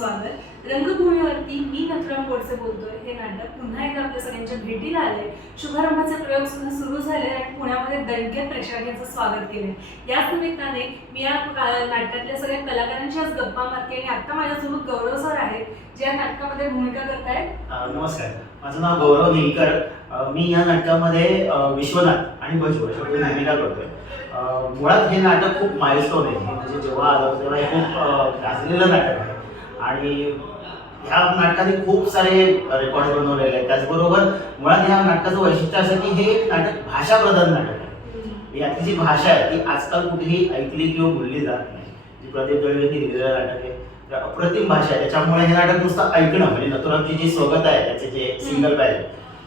स्वागत. रंगभूमीवरती मी नथुराम गोडसे बोलतोय. हे नाटक पुन्हा एकदा आपल्या सगळ्यांच्या भेटीला आलंय. शुभारंभाचे प्रयोग सुद्धा सुरू झाले आणि पुण्यामध्ये दणक्यात प्रेक्षकांचं स्वागत केलंय. याच निमित्ताने मी या नाटकातल्या सगळ्या कलाकारांची आज गप्पा मारते आणि आता माझ्यासोबत गौरव सर आहेत जे या नाटकामध्ये भूमिका करतायत. नमस्कार. माझं नाव गौरव निलकर. मी या नाटकामध्ये विश्वनाथ आणि भजू अशा भूमिका करतोय. मुळात हे नाटक खूप माइलस्टोन आहे. म्हणजे जेव्हा आलं तेव्हा हे खूप गाजलेलं नाटक आहे. आणि ह्या नाटकाने खूप सारे रेकॉर्ड बनवलेले आहेत. त्याचबरोबर मुळात ह्या नाटकाचं वैशिष्ट्य असं की हे एक नाटक भाषाप्रधान नाटक आहे. यातली जी भाषा आहे ती आजकाल कुठेही ऐकली किंवा बोलली जात नाही. जी प्रदीप दळवी लिहिलेलं नाटक आहे अप्रतिम भाषा आहे. त्याच्यामुळे हे नाटक नुसतं ऐकणं म्हणजे नथुरामची जी स्वगत आहे त्याचे जे सिंगल पॅरेज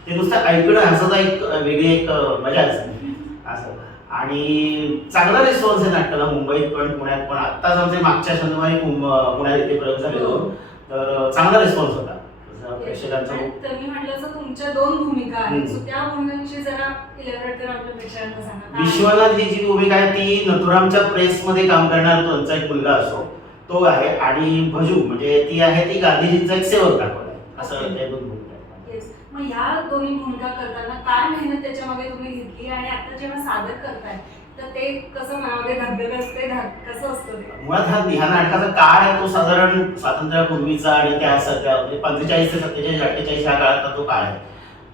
ते नुसतं ऐकणं ह्याचा एक वेगळी एक मजा असते. असं. आणि चांगला रिस्पॉन्स आहे नाटकाला मुंबईत पण पुण्यात पण. आत्ताच आमचे मागच्या शनिवारी पुण्यात इथे प्रयोग झाले दोन तर चांगला रिस्पॉन्स होता. जसं प्रेक्षकांचा खूप तर मी म्हटलं असं तुमच्या दोन भूमिका आहेत. हम्म. सो त्या भूमिकांविषयी जरा इलेबरेट करून आपल्या प्रेक्षकांना सांगा. काय- विश्वनाथ ही जी भूमिका आहे ती नथुरामच्या प्रेसमध्ये काम करणारा तो त्यांचा एक मुलगा असतो तो आहे. आणि भजू म्हणजे ती आहे ती गांधीजींचा एक सेवक दाखवलाय असं त्या दोन भूमिका आहेत Yes. मग या दोन्ही भूमिका करताना काय मेहनत त्याच्यामध्ये तुम्ही घेतली आणि आता जेव्हा सादर करताय तर ते कसं मनामध्ये धबधबे असते कसं असतं ते? मुळात हा ह्या नाटकाचा काळ आहे तो साधारण स्वातंत्र्यापूर्वीचा आणि त्या सध्या म्हणजे पंचेचाळीस ते सत्तेचाळीस अठ्ठेचाळीस ह्या काळातला तो काळ आहे.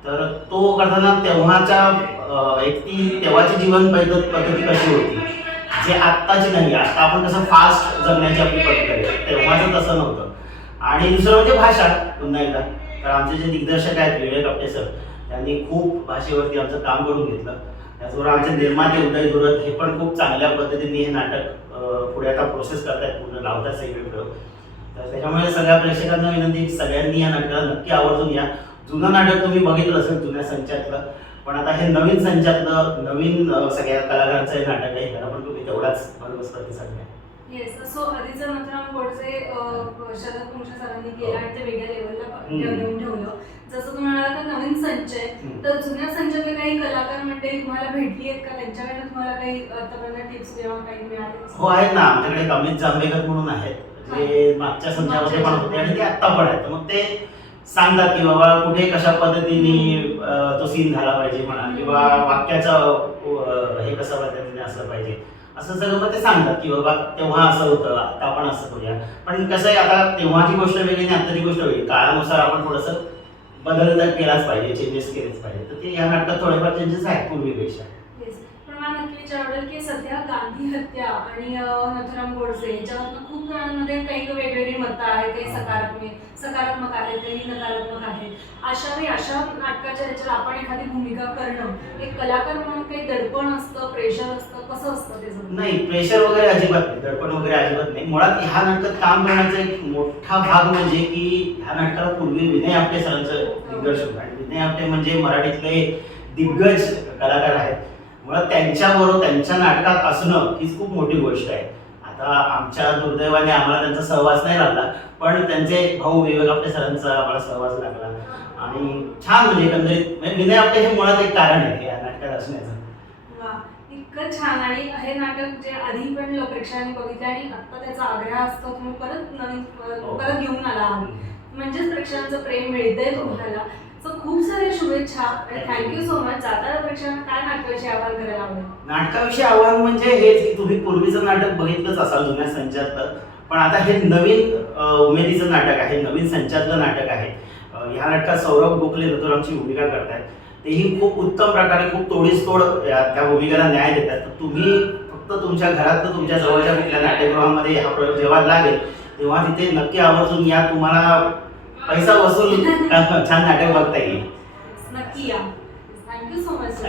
तर तो करताना तेव्हाच्या एक ती तेव्हाची जीवन पद्धत पद्धती कशी होती? जे आत्ताची नाही आत्ता आपण कसं फास्ट जगण्याची आपली पद्धत आहे तेव्हाचं तसं नव्हतं. आणि दुसरं म्हणजे भाषा पुन्हा एकदा. तर आमचे जे दिग्दर्शक आहेत विवेक आपटे सर त्यांनी खूप भाषेवरती आमचं काम करून घेतलं. त्याचबरोबर आमचे निर्माते उदय धुरत हे पण खूप चांगल्या पद्धतीने हे नाटक पुढे आता प्रोसेस करतायत पूर्ण लावतात सगळे प्रयोग तर त्याच्यामुळे सगळ्या प्रेक्षकांना विनंती सगळ्यांनी या नाटकाला नक्की आवर्जून या. जुनं नाटक तुम्ही बघितलं असेल जुन्या संचातलं पण आता हे नवीन संचातलं नवीन सगळ्या कलाकारांचं हे नाटक आहे त्याला पण तुम्ही तेवढाच भरघोस प्रतिसाद द्या. येस सो आधीचं गोडचे अं, शरद कुंश सरांनी केलं आणि ते वेगळ्या लेवलला. नेऊन ठेवलं. जसं तुम्ही म्हणाला तर नवीन संच आहे. तर जुन्या संचातले काही कलाकार मंडळी तुम्हाला भेटली आहेत का? त्यांच्याकडनं तुम्हाला काही आतापर्यंत टिप्स किंवा काही मिळाले हो आहेत ना. आमच्याकडे कमलेश जांभेकर म्हणून आहेत. जे मागच्या संचामध्ये पण होते आणि ते आत्ता पण आहेत. मग ते सांगतात की बाबा कुठे कशा पद्धतीने तो सीन झाला पाहिजे म्हणा किंवा वाक्याचं हे कसं पद्धतीने असलं पाहिजे. असं सगळं मग ते सांगतात की बाबा तेव्हा असं होतं आता आपण असं करूया. पण कसं आहे आता तेव्हाची गोष्ट वेगळी आणि आत्ताची गोष्ट वेगळी काळानुसार आपण थोडंसं बदल तर केलाच पाहिजे चेंजेस केलेच पाहिजे. तर ते या नाटकात थोडेफार चेंजेस आहेत पूर्वीपेक्षा. मला की सध्या गांधी हत्या आणि नथुराम गोडसे याच्यावरनं खूप जणांमध्ये काही वेगवेगळी मतं आहेत काही सकारात्मक सकारात्मक आहेत काही नकारात्मक आहेत. अशा वेळी अशा नाटकाच्या याच्यात आपण एखादी भूमिका करणं एक कलाकार म्हणून काही दडपण असतं प्रेशर असतं कसं असतं ते नाही प्रेशर वगैरे अजिबात नाही दडपण वगैरे अजिबात नाही. मुळात ह्या नाटकात काम करण्याचा एक मोठा भाग म्हणजे की ह्या नाटकाला पूर्वी विनय आपटे सरांचं दिग्दर्शन आणि विनय आपटे म्हणजे मराठीतले दिग्गज कलाकार आहेत. मुळात त्यांच्याबरोबर त्यांच्या नाटकात असणं हीच खूप मोठी गोष्ट आहे. आता आमच्या दुर्दैवाने आम्हाला त्यांचा सहवास नाही लागला पण त्यांचे भाऊ विवेक आपटे सरांचा आम्हाला सहवास लागला. आणि छान म्हणजे एकंदरीत म्हणजे विनय आपटे हे मुळात एक कारण आहे या नाटकात असण्याचं. वा इतकं छान. आणि हे नाटक जे आधी पण प्रेक्षकांनी बघितलं आणि आता त्याचा आग्रह असतो तुम्ही परत नवीन हो. परत घेऊन आला आहात. म्हणजेच प्रेक्षकांचं प्रेम मिळतंय तुम्हाला. सो खूप साऱ्या शुभेच्छा आणि थँक्यू सो मच जाता प्रेक्षकांना काय नाटकाविषयी आवाहन करायला आवडेल? नाटकाविषयी आव्हान म्हणजे हेच की तुम्ही पूर्वीचं नाटक बघितलंच असाल जुन्या संचातलं. पण आता हे नवीन अं, उमेदीचं नाटक आहे नवीन संचातलं नाटक आहे. अं, ह्या नाटकात सौरभ गोखले नथुरामची भूमिका करतायत. तेही खूप उत्तम प्रकारे खूप तोडीस तोड या- त्या भूमिकेला न्याय देतात. तर तुम्ही फक्त तुमच्या घरात तुमच्या जवळच्या कुठल्या नाट्यगृहामध्ये हा प्रयोग जेव्हा लागेल तेव्हा तिथे नक्की आवर्जून या तुम्हाला पैसा वसूल छान नाटक बघता येईल नक्की या. Thank you so much